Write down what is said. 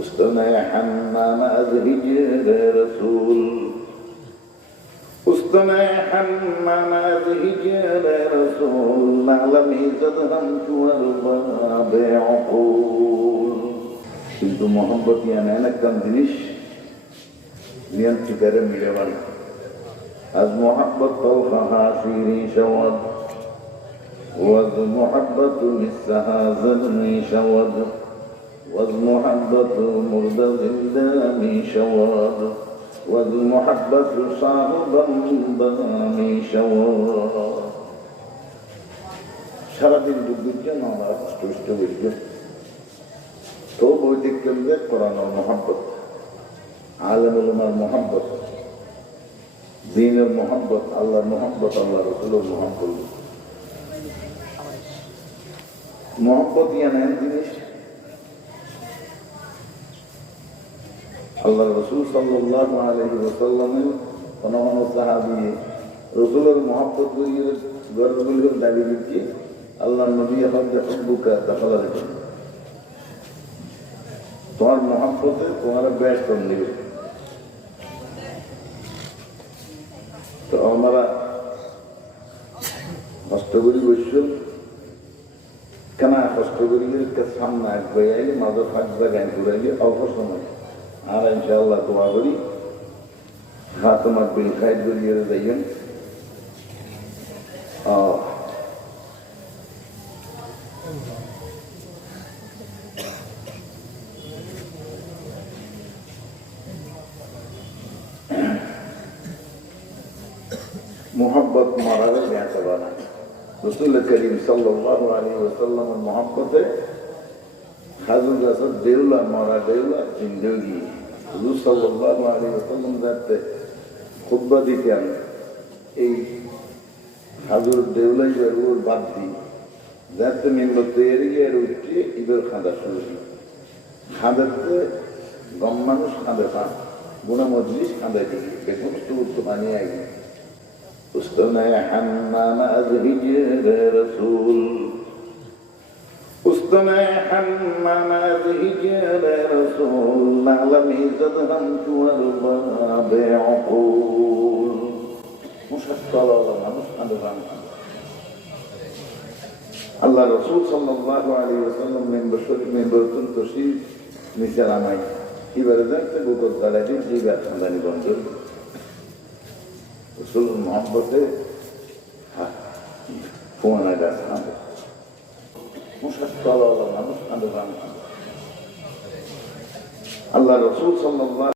استمع حمام أزهج رسول استمع حمام أزهج رسول نعلم زدهم والباب عقول কিন্তু মোহাম্মদ ইয়ান একটা জিনিস নিয়ন্ত্রিতারে মিলেবার আজ মোহাম্মত তৌফাহা ফিরি সওয়াদ وذ محبة للسها زلمي شود وذ محبة مرد الدامي شود وذ محبة صاحب الدامي شود সারাদিন দুর্গের জন্য আমার কষ্ট হইল তো বৈদিক কেন্দ্রে কোরআনের মহাব্বত আলম উলমার মহাব্বত দিনের মহাব্বত আল্লাহর মহাব্বত আল্লাহ রসুলের মহাব্বত মহব্বত ইয়ান জিনিস আল্লাহ রসুল সাল্লাহ আলহি ওসাল্লামের কোন কোন সাহাবি রসুলের করিয়ে গর্বগুলির দাবি দিচ্ছি আল্লাহ নবী যখন বুকা দখলা দেবেন তোমার মহাব্বতে তোমার ব্যস্ত নেবে। তো আমরা কষ্ট করি বসছ কেন কষ্ট করি? সামনে আসবে আইলে মাঝে থাকবে গান ঘুরাইলে অল্প সময়। ಆರ ಇನ್ಶಾಲ್ಲ ದುವಾ ಬಿಡಿ ಖಾತಮ್ ಆಗ್ಬಿಡಿ ಖಾಯ್ದು ಬಿಡಿ ಇರೋದು ಅಯ್ಯನ್ मोहब्बत मारा गया न्याय रसूल करीम सल्लल्लाहु अलैहि वसल्लम मोहब्बत है খাজুন গাছের দেউলা মরা দেউলা জিন্দগি হুজুর সাল্লাল্লাহু আলাইহি ওয়াসাল্লাম যাতে খুতবা দিতেন এই হাজুর দেউলাই বেরুর বাদ দিই যাতে মিম্বর তৈরি এর উঠে ইবের খাঁদা শুরু খাঁদাতে গম মানুষ খাঁদে পান গুণা মজলিস খাঁদা দিই বেগুন সুস্থ বানিয়ে আগে উস্তনায় হান্নানা আজ হিজে রসুল حمام أزهج رسول نعلم زدهم والباب عقول مش هتطلع مش هنفهم আল্লাহ রসুল সাল্লাহ আলী ওসাল্লাম মেম্বার শরীফ মেম্বার তশির নিচে নামাই এবারে দেখতে বুকর দাঁড়াই দিন যে খানদানি বন্ধ রসুল মোহাম্মতে ফোনা গাছ খাঁদে মুসাদ মানুষ খাঁদে আল্লাহ রসুল সাল্লাহ